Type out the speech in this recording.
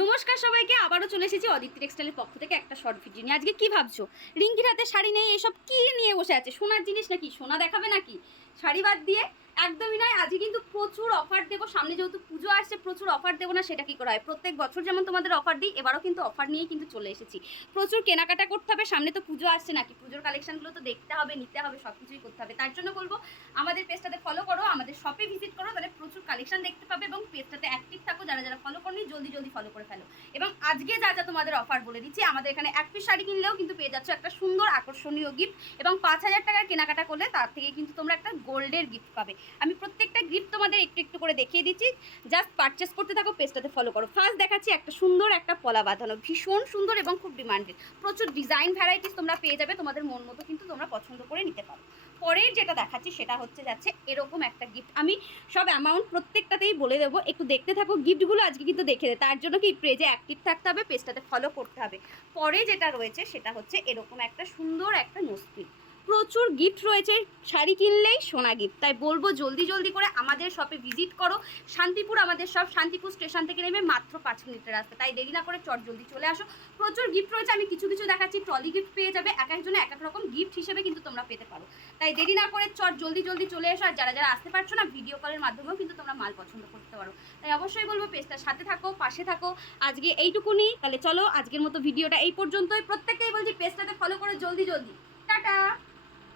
নমস্কার সবাইকে, আবারও চলে এসেছি অদিতি টেক্সটাইলের পক্ষ থেকে একটা শর্ট ভিডিও নিয়ে। আজকে কি ভাবছো? রিঙ্কির হাতে শাড়ি নেই, এসব কি নিয়ে বসে আছে? সোনার জিনিস নাকি? সোনা দেখাবে নাকি? শাড়ি বাদ দিয়ে একদমই নয়। আজকে কিন্তু প্রচুর অফার দেবো। সামনে যেহেতু পুজো আসছে, প্রচুর অফার দেবো না সেটা কি করা হয়? প্রত্যেক বছর যেমন তোমাদের অফার দিই, এবারও কিন্তু অফার নিয়েই কিন্তু চলে এসেছি। প্রচুর কেনাকাটা করতে হবে, সামনে তো পুজো আসছে নাকি, পুজোর কালেকশনগুলো তো দেখতে হবে, নিতে হবে, সব কিছুই করতে হবে। তার জন্য বলবো আমাদের পেজটাতে ফলো করো, আমাদের শপে ভিজিট করো, তাহলে প্রচুর কালেকশন দেখতে পাবে এবং পেজটাতে অ্যাক্টিভ থাকো। যারা যারা ফলো করনি জলদি জলদি ফলো করে ফেলো। এবং আজকে যা যা তোমাদের অফার বলে দিচ্ছি, আমাদের এখানে এক পিস শাড়ি কিনলেও কিন্তু পেয়ে যাচ্ছ একটা সুন্দর আকর্ষণীয় গিফট, এবং 5,000 টাকার কেনাকাটা করলে তার থেকে কিন্তু তোমরা একটা গোল্ডের গিফট পাবে। আমি প্রত্যেকটা গিফট তোমাদের একটু একটু করে দেখিয়ে দিচ্ছি, জাস্ট পারচেস করতে থাকো, পেজটাতে ফলো করো। ফার্স্ট দেখাচ্ছি একটা সুন্দর একটা পলা বাঁধানো, ভীষণ সুন্দর এবং খুব ডিমান্ডেড। প্রচুর ডিজাইন ভ্যারাইটিস তোমরা পেয়ে যাবে, তোমাদের মন মতো কিন্তু তোমরা পছন্দ করে নিতে পারো। পরের যেটা দেখাচ্ছি সেটা হচ্ছে যাচ্ছে এরকম একটা গিফট। আমি সব অ্যামাউন্ট প্রত্যেকটাতেই বলে দেবো, একটু দেখতে থাকো। গিফটগুলো আজকে কিন্তু দেখে দেয়, তার জন্য কি পেজে অ্যাক্টিভ থাকতে হবে, পেজটাতে ফলো করতে হবে। পরে যেটা রয়েছে সেটা হচ্ছে এরকম একটা সুন্দর একটা নোসপিন। প্রচুর গিফট রয়েছে, শাড়ি কিনলেই সোনা গিফট। তাই বলবো জলদি জলদি করে আমাদের শপে ভিজিট করো। শান্তিপুর আমাদের সব, শান্তিপুর স্টেশন থেকে নেমে মাত্র 5 মিনিটের রাস্তা। তাই দেরি না করে চট জলদি চলে আসো। প্রচুর গিফট রয়েছে, আমি কিছু কিছু দেখাচ্ছি। ট্রলি গিফট পেয়ে যাবে, এক একজনে এক এক রকম গিফট হিসেবে কিন্তু তোমরা পেতে পারো। তাই দেরি না করে চট জলদি জলদি চলে এসো। আর যারা যারা আসতে পারছো না, ভিডিও কলের মাধ্যমেও কিন্তু তোমরা মাল পছন্দ করতে পারো। তাই অবশ্যই বলবো পেজটার সাথে থাকো, পাশে থাকো। আজকে এইটুকুনি, তাহলে চলো আজকের মতো ভিডিওটা এই পর্যন্তই। প্রত্যেককেই বলছি পেজটাতে ফলো করো জলদি জলদি। টাটা।